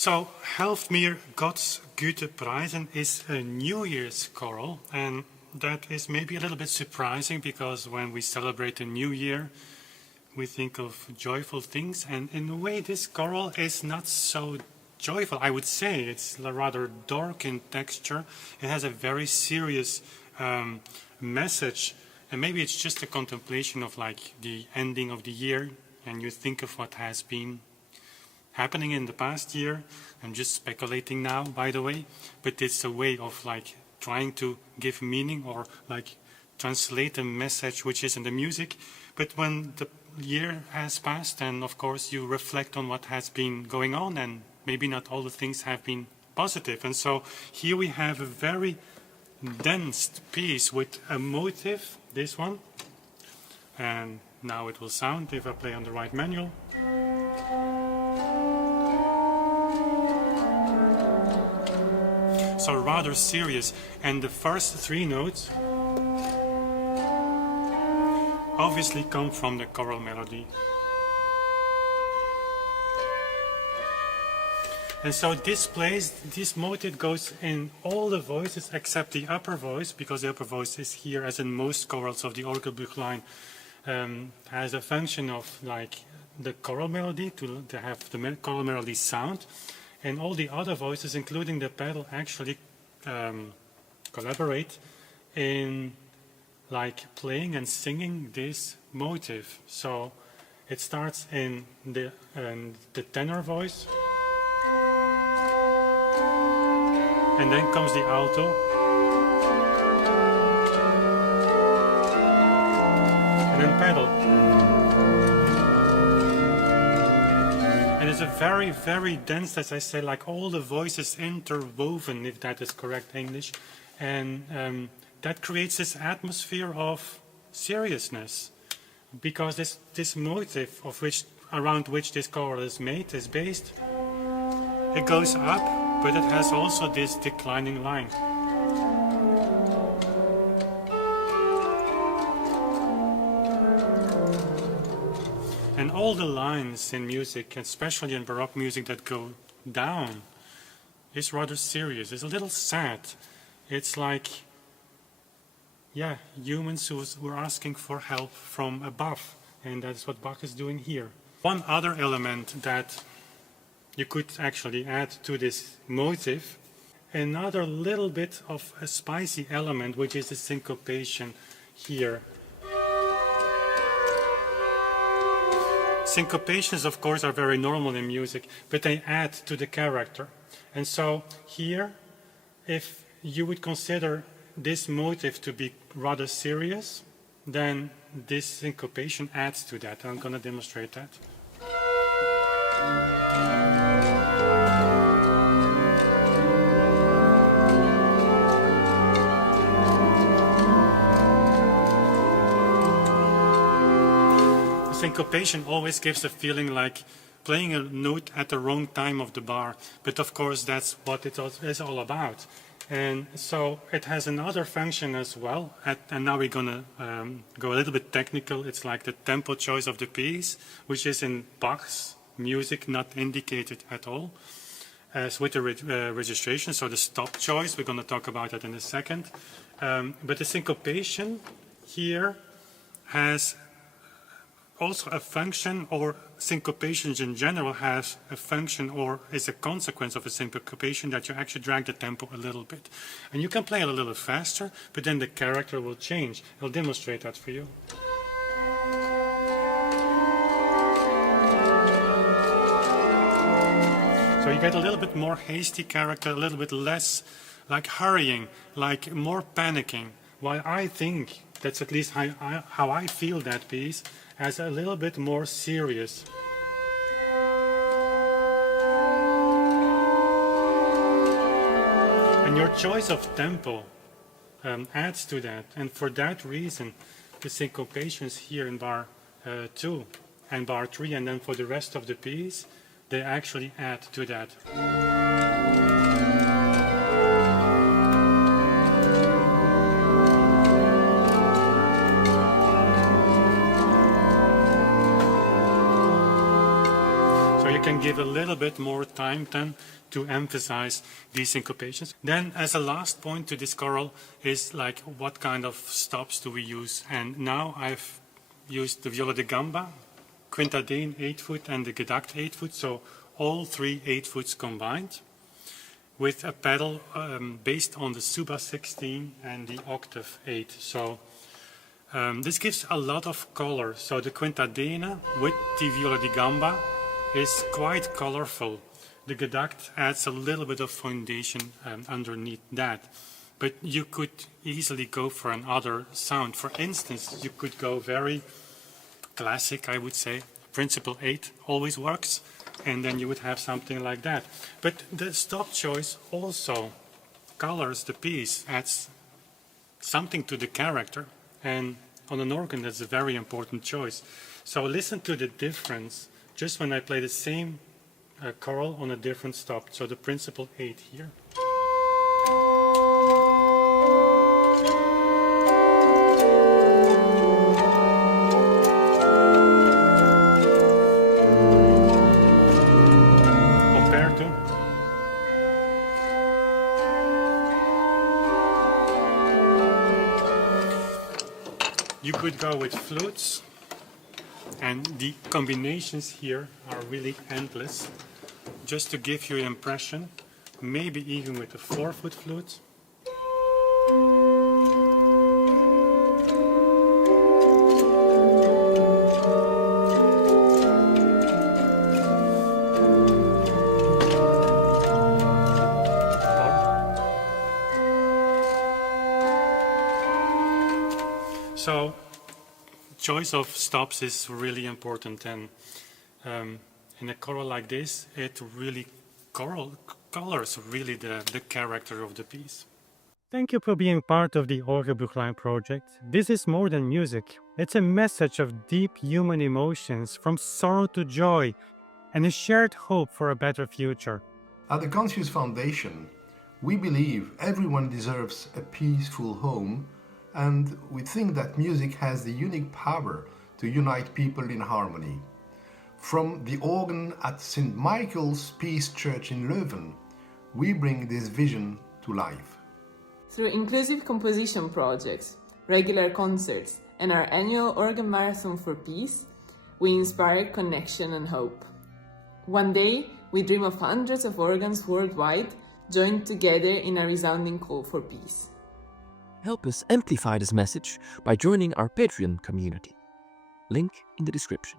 So, Helft mir Gods Gute preisen is a New Year's choral, and that is maybe a little bit surprising because when we celebrate a new year, we think of joyful things, and in a way this choral is not so joyful. I would say it's rather dark in texture. It has a very serious message, and maybe it's just a contemplation of like the ending of the year, and you think of what has been happening in the past year. I'm just speculating now, by the way, but it's a way of like trying to give meaning or like translate a message which is in the music. But when the year has passed, and of course you reflect on what has been going on, and maybe not all the things have been positive. And so here we have a very dense piece with a motive, this one, and now it will sound if I play on the right manual. So rather serious, and the first three notes obviously come from the choral melody. And so this motive goes in all the voices except the upper voice, because the upper voice is here, as in most chorals of the Orgelbuchlein, has a function of like the choral melody, to have the choral melody sound. And all the other voices, including the pedal, actually collaborate in like playing and singing this motive. So it starts in the tenor voice, and then comes the alto, and then pedal. And it's a very, very dense, as I say, like all the voices interwoven, if that is correct English. And that creates this atmosphere of seriousness, because this motive around which this choral is made is based, it goes up, but it has also this declining line. And all the lines in music, especially in Baroque music, that go down is rather serious. It's a little sad. It's like, yeah, humans who are asking for help from above, and that's what Bach is doing here. One other element that you could actually add to this motive, another little bit of a spicy element, which is the syncopation here. Syncopations, of course, are very normal in music, but they add to the character. And so here, if you would consider this motive to be rather serious, then this syncopation adds to that. I'm going to demonstrate that. Syncopation always gives a feeling like playing a note at the wrong time of the bar, but of course that's what it is all about. And so it has another function as well, and now we're gonna go a little bit technical. It's like the tempo choice of the piece, which is in Bach's music not indicated at all, as with the registration. So the stop choice, we're gonna talk about that in a second. But the syncopation here has also a function, or syncopations in general has a function or is a consequence of a syncopation, that you actually drag the tempo a little bit. And you can play it a little faster, but then the character will change. I'll demonstrate that for you. So you get a little bit more hasty character, a little bit less like hurrying, like more panicking. While I think, that's at least how I feel that piece, as a little bit more serious. And your choice of tempo adds to that, and for that reason the syncopations here in bar 2 and bar 3, and then for the rest of the piece, they actually add to that. you can give a little bit more time then to emphasize these syncopations. Then as a last point to this choral is like what kind of stops do we use? And now I've used the viola da gamba, quintadene 8-foot and the gedacht 8-foot, so all 3 8-foots combined with a pedal based on the Suba 16 and the octave 8. So this gives a lot of color. So the quintadena with the viola da gamba is quite colorful. The gedacht adds a little bit of foundation underneath that. But you could easily go for another sound. For instance, you could go very classic, I would say. Principle 8 always works. And then you would have something like that. But the stop choice also colors the piece, adds something to the character. And on an organ, that's a very important choice. So listen to the difference just when I play the same choral on a different stop. So the principle 8 here. Compared to you could go with flutes, and the combinations here are really endless. Just to give you an impression, maybe even with a 4-foot flute. So, choice of stops is really important, and in a choral like this, it really colors really the character of the piece. Thank you for being part of the Orgelbuchlein project. This is more than music. It's a message of deep human emotions, from sorrow to joy, and a shared hope for a better future. At the Conscious Foundation, we believe everyone deserves a peaceful home, and we think that music has the unique power to unite people in harmony. From the organ at St. Michael's Peace Church in Leuven, we bring this vision to life. Through inclusive composition projects, regular concerts, and our annual Organ Marathon for Peace, we inspire connection and hope. One day, we dream of hundreds of organs worldwide joined together in a resounding call for peace. Help us amplify this message by joining our Patreon community. Link in the description.